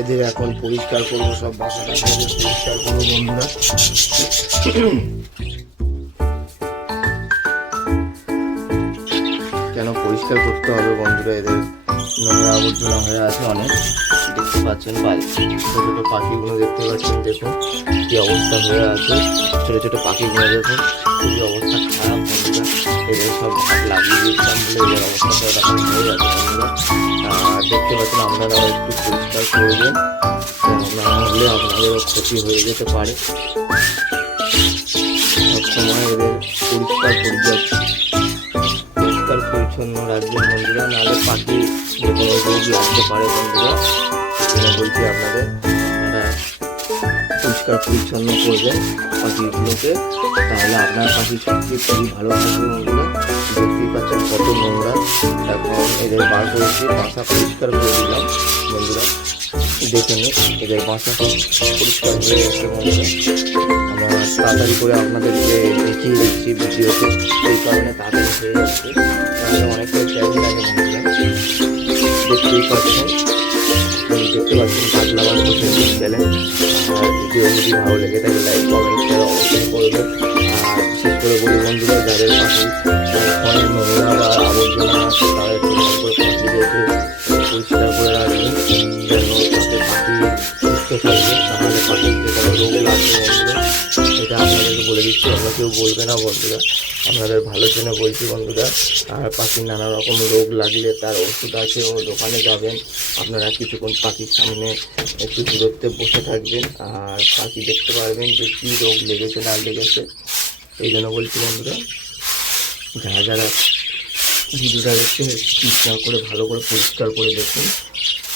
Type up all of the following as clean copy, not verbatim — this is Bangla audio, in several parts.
এদের এখন পরিষ্কার করবো, সব বাসাটা পরিষ্কার করবো বন্ধুরা। কেন পরিষ্কার করতে হবে বন্ধুরা, এদের নোংরা আবর্জনা হয়ে আছে অনেক। দেখতে পাচ্ছেন ছোটো ছোটো পাখিগুলো দেখতে পাচ্ছেন, দেখুন কি অবস্থা হয়ে আছে। ছোটো ছোটো পাখিগুলো দেখুন, খুবই অবস্থা খারাপ বন্ধুরা। এদের সব ভাত লাগিয়ে দিয়েছিলাম বলে এদের অবস্থাটা এরকম হয়ে যাবে বন্ধুরা। আর দেখতে পাচ্ছেন আপনারাও একটু পরিষ্কার করবেন, না হলে আপনাদেরও ক্ষতি হয়ে যেতে পারে। সবসময় এদের পরিষ্কার পরিচ্ছন্ন রাখবেন বন্ধুরা, নাহলে পাখি যে কোনো রোগ লাগতে পারে বন্ধুরা। সেজন্য বলছি আপনারা পরিষ্কার পরিচ্ছন্ন করবেন পাখিগুলোকে, তাহলে আপনার পাখি সত্যি খুবই ভালো থাকবে বন্ধুরা। দেখতেই পাচ্ছেন কত নোংরা। এখন এদের বার করেছি, বাসা পরিষ্কার করে দিলাম বন্ধুরা। দেখে নিন এদের বাসা পরিষ্কার হয়ে গেছে বন্ধুরা। আমার তাড়াতাড়ি করে আপনাদেরকে দেখিয়ে দিচ্ছি ভিডিওতে, এই কারণে তাড়াতাড়ি হয়ে যাচ্ছে, অনেকটাই টাইম লাগে বন্ধুরা। দেখতেই পাচ্ছেন গাছ লাগানো প্রসেস চ্যানেল। আর ভিডিও যদি ভালো লেগে থাকে লাইক কমেন্ট শেয়ার অবশ্যই করবেন। আর বিশেষ করে বলি বন্ধুরা, যাদের পাখি অনেক নোংরা বা আবর্জনা আছে তারা একটু ভালো করে পাখিদেরকে পরিষ্কার করে রাখবেন, যেন তাতে পাখি সুস্থ থাকবে, তাহলে পাখিতে কোনো রোগ লাগবে বন্ধুরা। এটা আপনাদেরকে বলে দিচ্ছি, অন্য কেউ বলবে না বন্ধুরা, আপনাদের ভালোর জন্য বলছি বন্ধুরা। আর পাখির নানা রকম রোগ লাগলে তার ওষুধ আছে, ও দোকানে যাবেন। আপনারা কিছুক্ষণ পাখির সামনে একটু দূরত্বে বসে থাকবেন, আর পাখি দেখতে পারবেন যে কী রোগ লেগেছে না লেগেছে। এই জন্য বলছি বন্ধুরা, যারা ভিডিওটা দেখতে ঠিকঠাক করে ভালো করে পরিষ্কার করে দেখুন,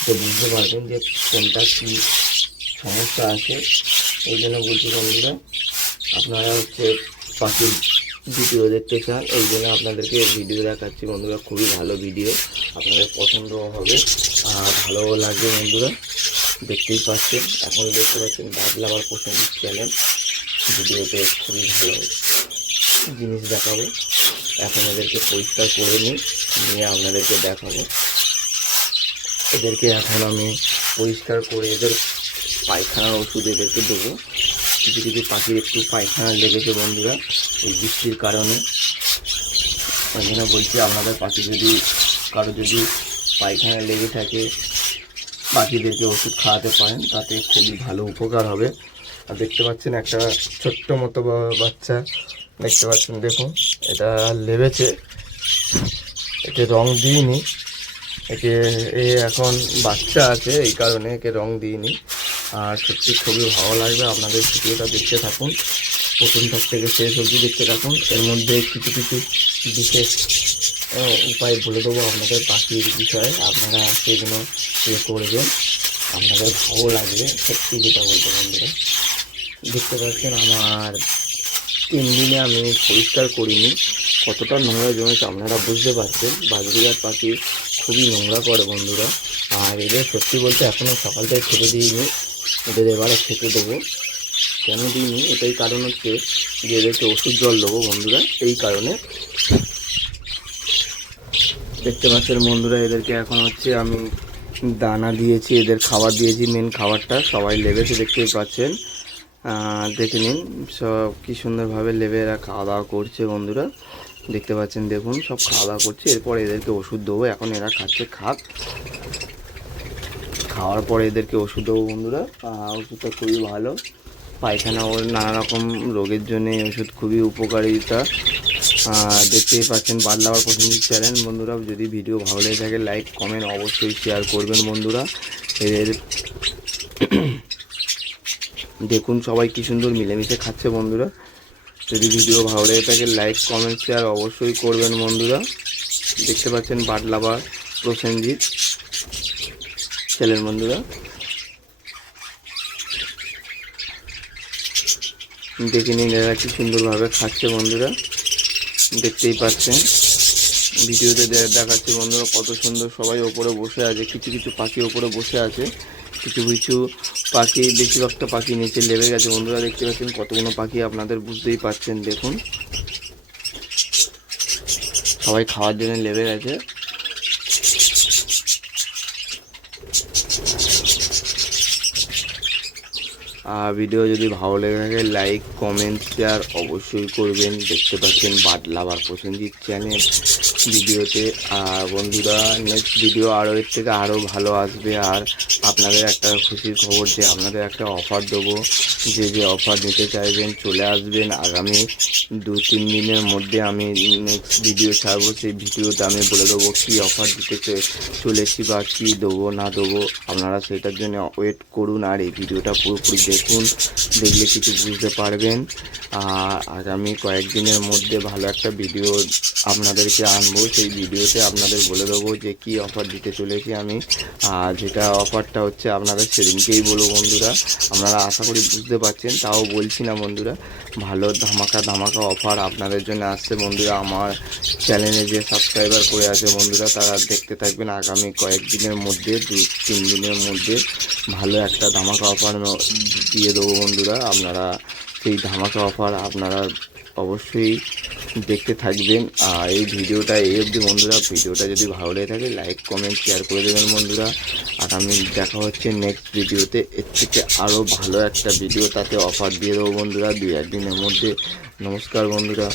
তো বুঝতে পারবেন যে কোনটা কী সমস্যা আছে। এই জন্য বলছি বন্ধুরা, আপনারা পাখির ভিডিও দেখতে চান, এই জন্য আপনাদেরকে ভিডিও দেখাচ্ছি বন্ধুরা। খুবই ভালো ভিডিও, আপনাদের পছন্দও হবে আর ভালোও লাগবে বন্ধুরা। দেখতেই পাচ্ছেন, এখন দেখতে পাচ্ছেন গাছ লাগার পছন্দ চ্যানেল। ভিডিওতে খুবই ভালো জিনিস দেখাবো। এখন এদেরকে পরিষ্কার করে নিয়ে আপনাদেরকে দেখাবো। এদেরকে এখন আমি পরিষ্কার করে এদের পায়খানার ওষুধ এদেরকে দেবো। কিছু কিছু পাখির একটু পায়খানা লেগেছে বন্ধুরা এই বৃষ্টির কারণে। ওই জন্য বলছি, আপনাদের পাখি কারো যদি পায়খানা লেগে থাকে, পাখিদেরকে ওষুধ খাওয়াতে পারেন, তাতে খুবই ভালো উপকার হবে। আর দেখতে পাচ্ছেন একটা ছোট্ট মতো বাচ্চা দেখতে পাচ্ছেন, দেখুন এটা লেবেছে, একে রং দিইনি, এখন বাচ্চা আছে এই কারণে একে রং দিইনি। আর সত্যি খুবই ভালো লাগবে, আপনাদের ভিডিওটা দেখতে থাকুন, প্রথম থেকে শেষ অবধি দেখতে থাকুন। এর মধ্যে কিছু কিছু বিশেষ উপায় বলে দেবো আপনাদের পাখির বিষয়ে, আপনারা সেগুলো করবেন, আপনাদের ভালো লাগবে। সত্যি যেটা বলতে বন্ধুরা, দেখতে পাচ্ছেন আমার 3 দিনে আমি পরিষ্কার করিনি, কতটা নোংরা জমেছে আপনারা বুঝতে পারছেন। বাজরিয়ার পাখি খুবই নোংরা করে বন্ধুরা। আর এদের সত্যি বলতে এখনও সকাল থেকে খেতে দিইনি, এদের এবারে খেতে দেবো। কেন দিইনি, এটাই কারণ হচ্ছে যে এদেরকে ওষুধ জল দেবো বন্ধুরা, এই কারণে। দেখতে পাচ্ছেন বন্ধুরা, এদেরকে এখন আমি দানা দিয়েছি, এদের খাবার দিয়েছি, মেন খাবারটা সবাই লেবেছে দেখতেই পাচ্ছেন। দেখে নিন সব কি সুন্দরভাবে লেবে এরা খাওয়া দাওয়া করছে বন্ধুরা। দেখতে পাচ্ছেন, দেখুন সব খাওয়া দাওয়া করছে। এরপর এদেরকে ওষুধ দেবো, এখন এরা খাচ্ছে, খাওয়ার পরে এদেরকে ওষুধ দেবো বন্ধুরা। ওষুধটা খুবই ভালো, পায়খানা ওর নানা রকম রোগের জন্য এই ওষুধ খুবই উপকারিতা। দেখতেই পাচ্ছেন বাদলাবার পছন্দ চ্যানেল বন্ধুরা। যদি ভিডিও ভালো লেগে থাকে লাইক কমেন্ট অবশ্যই শেয়ার করবেন বন্ধুরা। এদের দেখুন সবাই কি সুন্দর মিলেমিশে খাচ্ছে বন্ধুরা। যদি ভিডিও ভালো লেগে থাকে লাইক কমেন্ট শেয়ার অবশ্যই করবেন বন্ধুরা। দেখতে পাচ্ছেন বাদলাবার প্রসেনজিৎ চ্যানেল বন্ধুরা। দেখে নিন এরা কি সুন্দরভাবে খাচ্ছে বন্ধুরা, দেখতেই পাচ্ছেন ভিডিওতে দেখাচ্ছে বন্ধুরা কত সুন্দর সবাই ওপরে বসে আছে। কিছু কিছু পাখি ওপরে বসে আছে, কিছু কিছু পাখি, বেশিরভাগটা পাখি নিচে লেবে গেছে বন্ধুরা। দেখতে পাচ্ছেন কতগুলো পাখি, আপনাদের বুঝতেই পাচ্ছেন। দেখুন সবাই খাওয়ার জন্য লেবে গেছে। ভিডিও যদি ভালো লেগে থাকে লাইক কমেন্ট শেয়ার অবশ্যই করবেন। দেখতে পাচ্ছেন বার্ড লাভার প্রসেনজিৎ চ্যানেল ভিডিওতে। আর বন্ধুরা নেক্সট ভিডিও আরও এর থেকে আরও ভালো আসবে। আর আপনাদের একটা খুশির খবর যে আপনাদের একটা অফার দেবো, যে অফার নিতে চাইবেন চলে আসবেন। আগামী 2-3 দিনের মধ্যে আমি নেক্সট ভিডিও ছাড়বো, সেই ভিডিওতে আমি বলে দেবো কী অফার দিতে চলেছি বা কী দেবো না দেবো। আপনারা সেটার জন্য ওয়েট করুন আর এই ভিডিওটা পুরোপুরি দেখুন, দেখলে কিছু বুঝতে পারবেন। আর আগামী কয়েকদিনের মধ্যে ভালো একটা ভিডিও আপনাদেরকে আনবো, সেই ভিডিওতে আপনাদের বলে দেবো যে কী অফার দিতে চলেছি আমি। আর যেটা অফারটা হচ্ছে আপনাদের সেদিনকেই বলবো বন্ধুরা, আপনারা আশা করি বুঝতে পারছেন, তাও বলছি না বন্ধুরা। ভালো ধামাকা অফার আপনাদের জন্য আসছে বন্ধুরা। আমার চ্যানেলে যে সাবস্ক্রাইবার করে আছে বন্ধুরা তারা দেখতে থাকবেন। আগামী কয়েকদিনের মধ্যে 2-3 দিনের মধ্যে ভালো একটা ধামাকা অফার দিয়ে দেবো বন্ধুরা। আপনারা সেই ধামাকা অফার আপনারা অবশ্যই দেখতে থাকবেন। আর এই ভিডিওটা এই অবধি বন্ধুরা। ভিডিওটা যদি ভালো লেগে থাকে লাইক কমেন্ট শেয়ার করে দেবেন বন্ধুরা। আগামী দেখা হচ্ছে নেক্সট ভিডিওতে, এর থেকে আরও ভালো একটা ভিডিও, তাতে অফার দিয়ে দেবো বন্ধুরা 2-1 দিনের মধ্যে। নমস্কার বন্ধুরা।